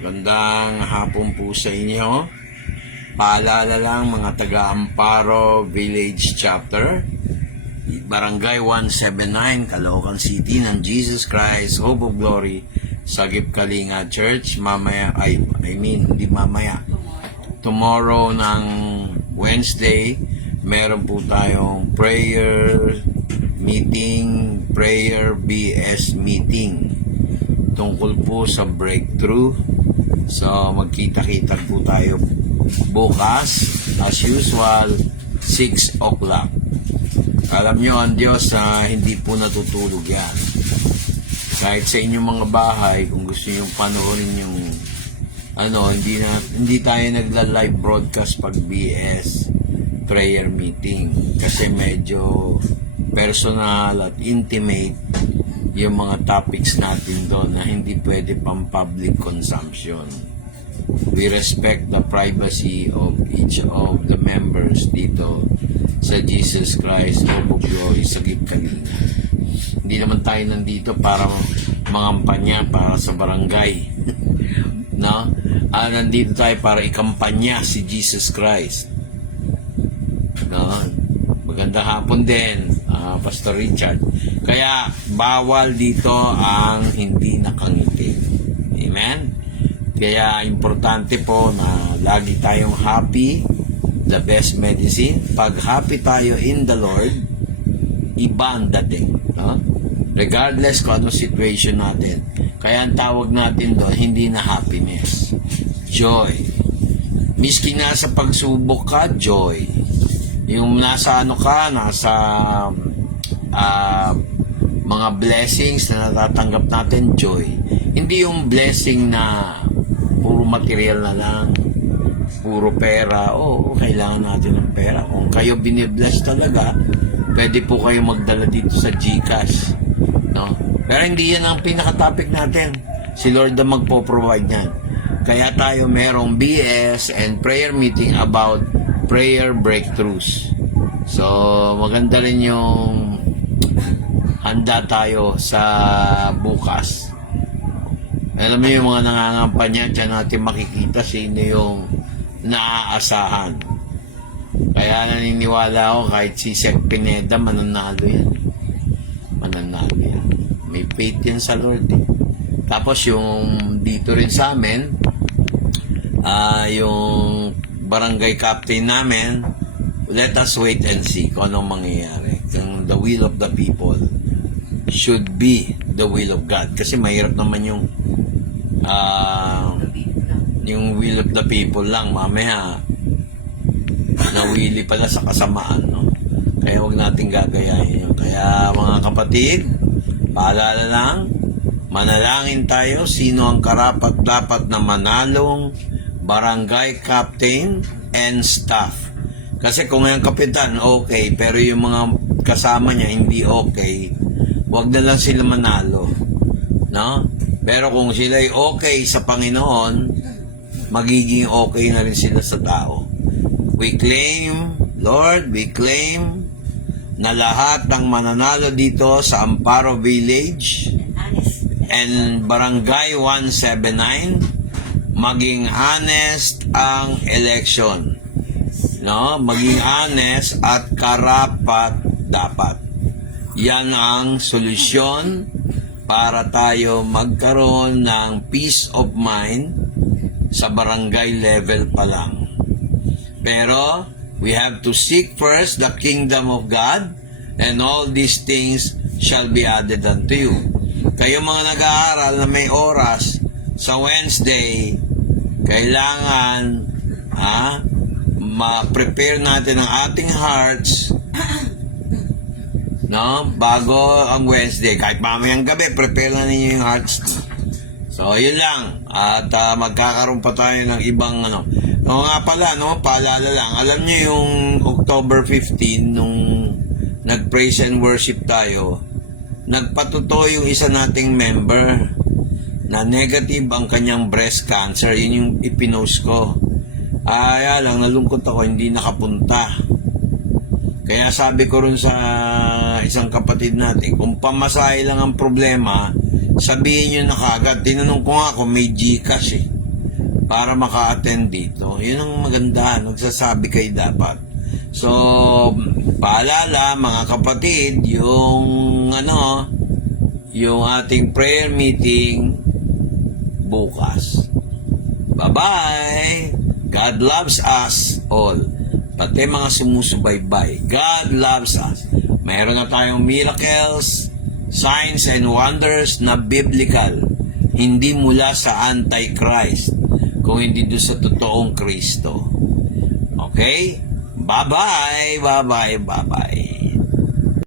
Gandang hapon po sa inyo. Paalala lang mga taga-Amparo Village Chapter, Barangay 179, Caloocan City ng Jesus Christ, Hope of Glory, Sagip Kalinga Church. Tomorrow ng Wednesday, meron po tayong prayer meeting, prayer BS meeting tungkol po sa breakthrough. So magkita-kita po tayo bukas as usual 6 o'clock. Alam nyo ang Diyos na hindi po natutulog yan. Kahit sa inyong mga bahay, kung gusto nyo panoorin yung hindi tayo nagla-live broadcast pag BS prayer meeting kasi medyo personal at intimate yung mga topics natin doon na hindi pwede pang public consumption. We respect the privacy of each of the members dito sa Jesus Christ, Hope of Glory, Sagip Kalinga. Hindi naman tayo nandito para mangampanya para sa barangay. No? Nandito tayo para ikampanya si Jesus Christ. No? Magandang hapon din, Pastor Richard. Kaya bawal dito ang hindi nakangiti. Amen? Kaya importante po na lagi tayong happy, the best medicine. Pag happy tayo in the Lord, iba ang dating. No? Regardless kung ano situation natin. Kaya ang tawag natin doon, hindi na happiness. Joy. Miski nasa pagsubok ka, joy. Yung nasa nasa mga blessings na natatanggap natin, joy. Hindi yung blessing na puro material na lang, puro pera. Kailangan natin ng pera. Kung kayo binibless talaga, pwede po kayo magdala dito sa GCash. No? Pero hindi yan ang pinaka-topic natin. Si Lord na magpo-provide yan. Kaya tayo merong BS and prayer meeting about prayer breakthroughs. So, maganda rin yung handa tayo sa bukas. Alam mo yung mga nangangampanya, dyan natin makikita sino yung naaasahan. Kaya naniniwala ako kahit si Sec Pineda, mananalo yan. Mananalo yan. May faith yan sa Lord. Tapos yung dito rin sa amin, yung barangay captain namin, let us wait and see kung anong mangyayari. Kung the will of the people should be the will of God. Kasi mahirap naman yung will of the people lang. Mamaya, nawili pala sa kasamaan. No? Kaya huwag natin gagayahin yun. Kaya mga kapatid, paalala lang, manalangin tayo sino ang karapat-dapat na manalong barangay captain and staff. Kasi kung yung kapitan, okay, pero yung mga kasama niya hindi okay, wag na lang sila manalo. No? Pero kung sila'y okay sa Panginoon, magiging okay na rin sila sa tao. We claim, Lord, we claim na lahat ng mananalo dito sa Amparo Village and Barangay 179, maging honest ang election. No, maging honest at karapat dapat. Yan ang solusyon para tayo magkaroon ng peace of mind sa barangay level pa lang. Pero we have to seek first the kingdom of God, and all these things shall be added unto you. Kayo mga nag-aaral na may oras sa Wednesday, kailangan ma-prepare natin ang ating hearts, no? Bago ang Wednesday. Kahit mamayang gabi, prepare na ninyo yung hearts. So, yun lang. At magkakaroon pa tayo ng ibang Oo nga pala, no? Paalala lang. Alam niyo yung October 15, nung nag-praise and worship tayo, nagpatuto yung isa nating member na negative ang kanyang breast cancer. Yun yung ipinost ko. Lang, nalungkot ako, hindi nakapunta. Kaya sabi ko rin sa isang kapatid natin, kung pamasahe lang ang problema, sabihin nyo na kagad. Tinanong ko nga kung may GCash para maka-attend dito. Yun ang maganda, nagsasabi kayo dapat. So, paalala mga kapatid, yung ating prayer meeting bukas. Bye-bye! God loves us all. Pati mga sumusubaybay. God loves us. Mayroon na tayong miracles, signs and wonders na biblical. Hindi mula sa Antichrist, kung hindi doon sa totoong Kristo. Okay? Bye-bye! Bye-bye! Bye-bye!